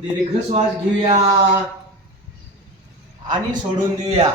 दीर्घ श्वास घेऊया. आणि सोडून देऊया.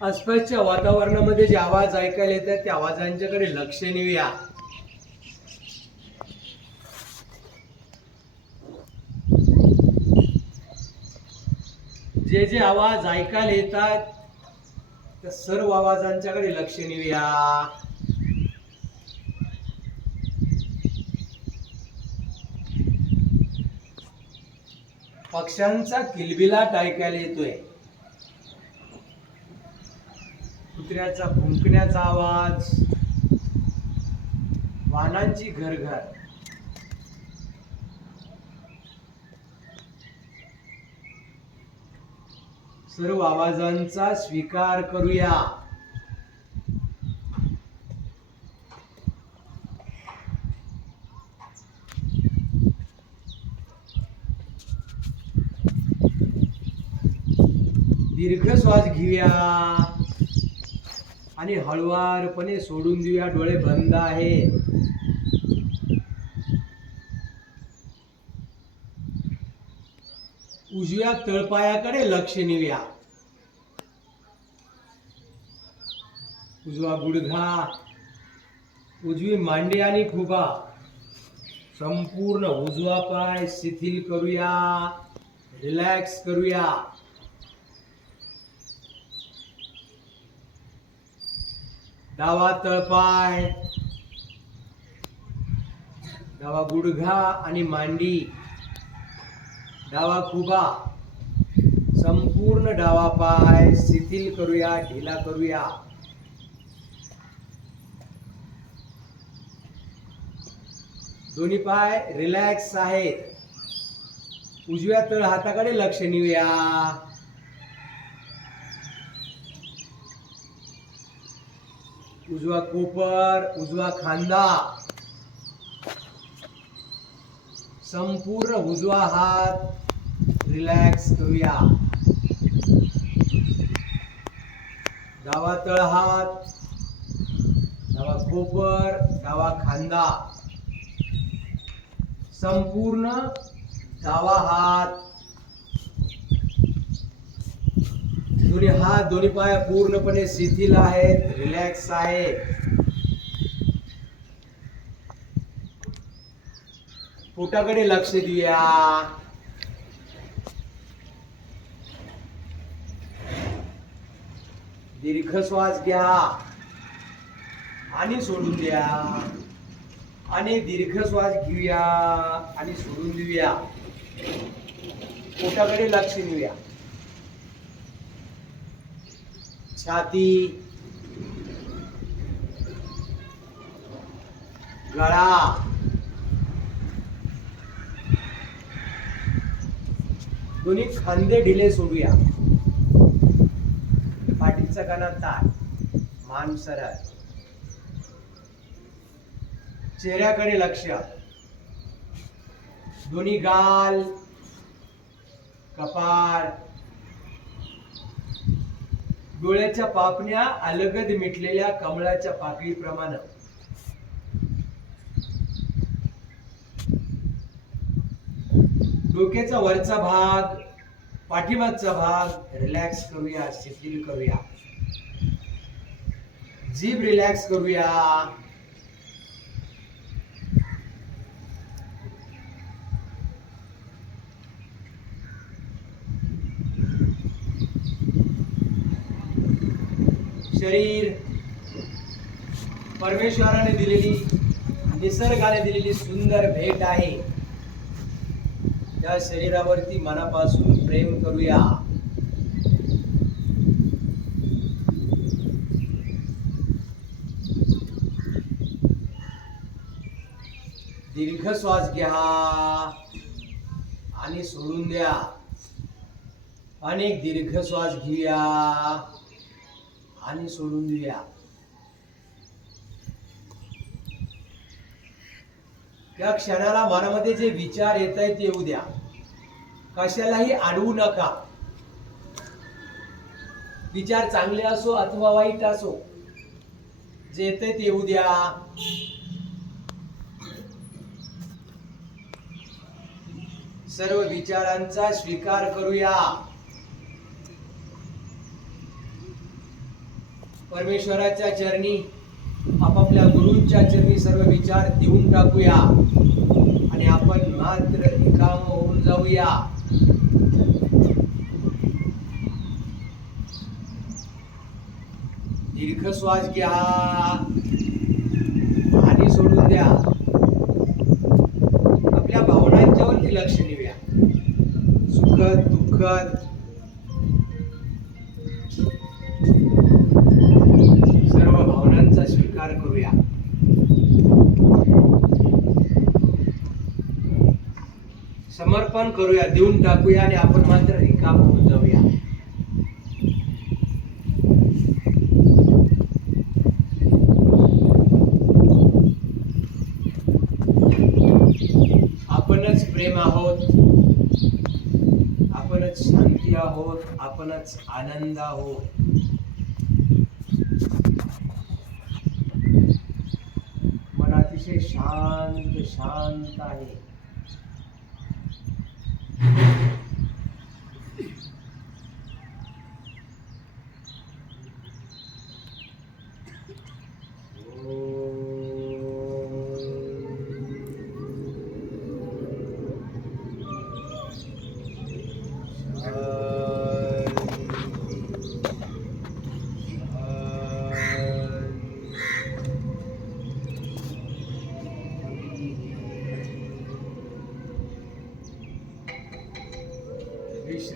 आसपासच्या वातावरणामध्ये जे आवाज ऐकायला येतात त्या आवाजांच्याकडे लक्ष नेऊया. जे जे आवाज ऐकायला येतात त्या सर्व आवाजांच्याकडे लक्ष नेऊया. पक्ष्यांचा किलबिलाट ऐकायला येतोय. कुत्र्याचा भुंकण्याचा आवाज. वाहनांची घरघर. सर्व आवाजांचा स्वीकार करूया. दीर्घ श्वास घेऊया. आणि हळुवारपणे सोडून देऊया. डोळे बंद आहे. उजव्या तळपायाकडे लक्ष नेऊया. उजवा गुडघा उजवी मांडी आणि खुबा. संपूर्ण उजवा पाय शिथिल करूया. रिलॅक्स करूया. डावा तळपाय. डावा गुडघा आणि मांडी. डावा खुबा. संपूर्ण डावा पाय शिथिल करूया ढिला करूया. दोन्ही पाय रिलॅक्स आहेत. उजव्या तळ हाताकडे लक्ष नेऊया. उजवा कोपर उजवा खांदा. संपूर्ण उजवा हात. रिलॅक्स करूया. डावा तळ हात. डावा कोपर डावा खांदा. संपूर्ण डावा हात. हा हात दोन्ही पाय पूर्णपणे शिथिल आहेत रिलॅक्स आहे पोटाकडे लक्ष देऊया दीर्घ श्वास घ्या आणि सोडून द्या. आणि दीर्घ श्वास घेऊया आणि सोडून देऊया. पोटाकडे लक्ष देऊया. छाती गळा दोन्ही खांदे ढिले सोडूया. पाठीचा कणा ताट मान सरळ. चेहऱ्याकडे लक्ष. दोन्ही गाल कपाळ डोळ्याच्या पापण्या अलगद मिटलेल्या कमळाच्या पाकळीप्रमाणे. डोक्याचा वरचा भाग पाठीमागचा भाग रिलॅक्स करूया शिथिल करूया. जीभ रिलॅक्स करूया. शरीर परमेश्वराने दिलेली निसर्गाने दिलेली सुंदर भेट आहे. त्या शरीरावरती मनापासून प्रेम करूया. दीर्घ श्वास घ्या आणि सोडून द्या. अनेक दीर्घ श्वास घेऊया. आणि सोडून देऊया. त्या क्षणाला मनामध्ये जे विचार येत आहेत ते येऊ द्या. कशालाही अडवू नका. विचार चांगले असो अथवा वाईट असो जे येत ते येऊ द्या. सर्व विचारांचा स्वीकार करूया. परमेश्वराच्या चरणी आपापल्या गुरूंच्या चरणी सर्व विचार देऊन टाकूया. आणि आपण मात्र रिकाम होऊन जाऊया. दीर्घ श्वास घ्या. आणि सोडून द्या. आपल्या भावनांच्यावरती लक्ष देऊया सुखद दुःखद अर्पण करूया देऊन टाकूया आणि आपण मात्र रिकाम होऊन जाऊया. आपणच प्रेम आहोत आपणच शांती आहोत आपणच आनंद आहोत. मन अतिशय शांत शांत आहे.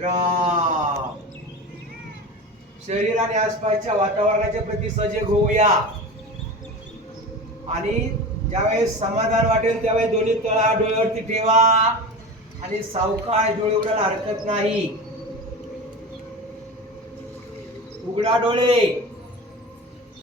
विश्राम शरीर आणि आसपासच्या वातावरणाच्या प्रती सजग होऊया. आणि ज्यावेळेस समाधान वाटेल त्यावेळेस दोन्ही तळा डोळ्यावरती ठेवा. आणि सावकाश डोळे उघडायला हरकत नाही. उघडा डोळे.